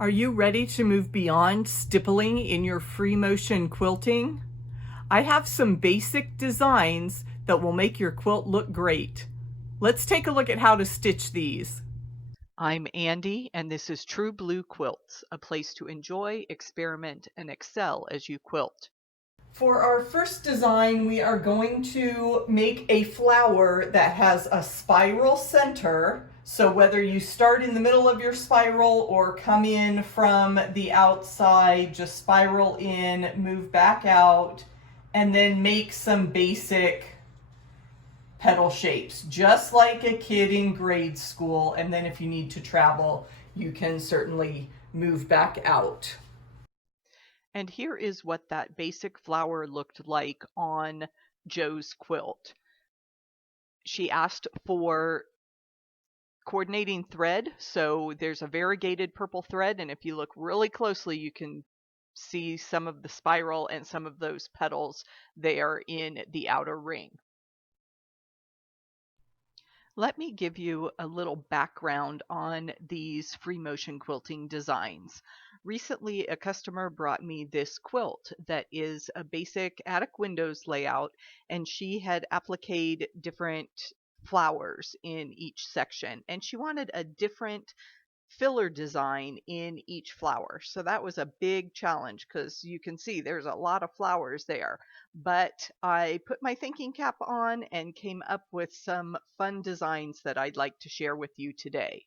Are you ready to move beyond stippling in your free motion quilting? I have some basic designs that will make your quilt look great. Let's take a look at how to stitch these. I'm Andy, and this is True Blue Quilts, a place to enjoy, experiment, and excel as you quilt. For our first design, we are going to make a flower that has a spiral center. So whether you start in the middle of your spiral or come in from the outside, just spiral in, move back out, and then make some basic petal shapes, just like a kid in grade school. And then if you need to travel, you can certainly move back out. And here is what that basic flower looked like on Joe's quilt. She asked for coordinating thread, so there's a variegated purple thread, and if you look really closely, you can see some of the spiral and some of those petals there in the outer ring. Let me give you a little background on these free motion quilting designs. Recently, a customer brought me this quilt that is a basic attic windows layout, and she had appliqued different flowers in each section, and she wanted a different filler design in each flower. So that was a big challenge because you can see there's a lot of flowers there. But I put my thinking cap on and came up with some fun designs that I'd like to share with you today.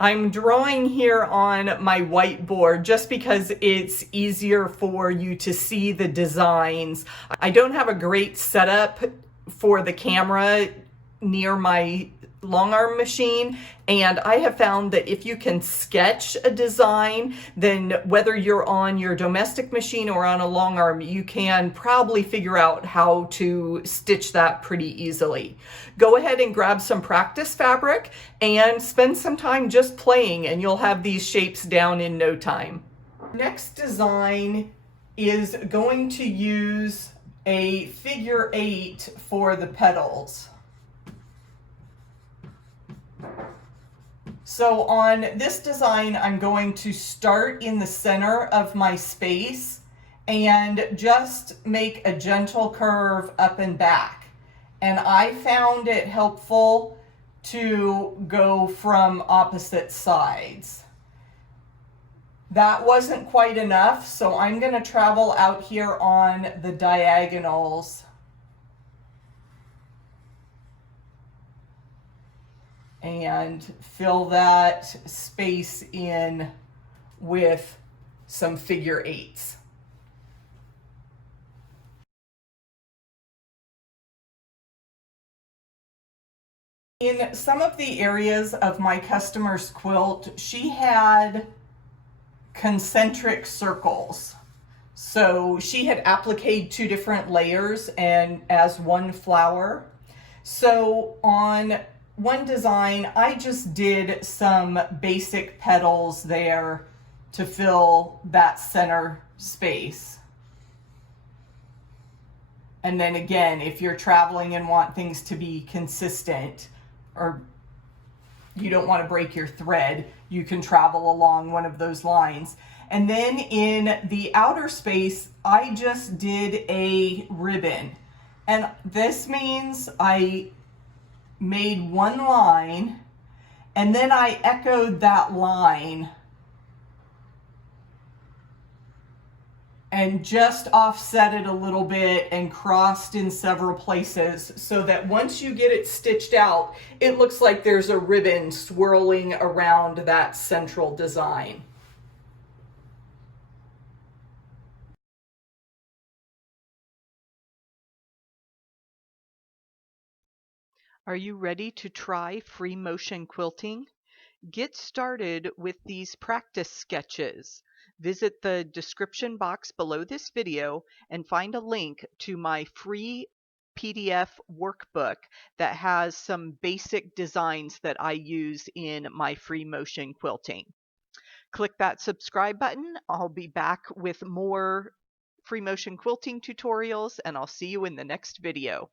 I'm drawing here on my whiteboard just because it's easier for you to see the designs. I don't have a great setup for the camera near my long arm machine, and I have found that if you can sketch a design, then whether you're on your domestic machine or on a long arm, you can probably figure out how to stitch that pretty easily. Go ahead and grab some practice fabric and spend some time just playing, and you'll have these shapes down in no time. Next design is going to use a figure 8 for the petals. So on this design, I'm going to start in the center of my space and just make a gentle curve up and back. And I found it helpful to go from opposite sides. That wasn't quite enough, so I'm going to travel out here on the diagonals and fill that space in with some figure 8s. In some of the areas of my customer's quilt, she had concentric circles. So she had appliqued 2 different layers and as one flower. So on one design, I just did some basic petals there to fill that center space. And then again, if you're traveling and want things to be consistent, or you don't want to break your thread, you can travel along one of those lines. And then in the outer space, I just did a ribbon. And this means I made one line and then I echoed that line and just offset it a little bit and crossed in several places so that once you get it stitched out, it looks like there's a ribbon swirling around that central design. Are you ready to try free motion quilting? Get started with these practice sketches. Visit the description box below this video and find a link to my free PDF workbook that has some basic designs that I use in my free motion quilting. Click that subscribe button. I'll be back with more free motion quilting tutorials, and I'll see you in the next video.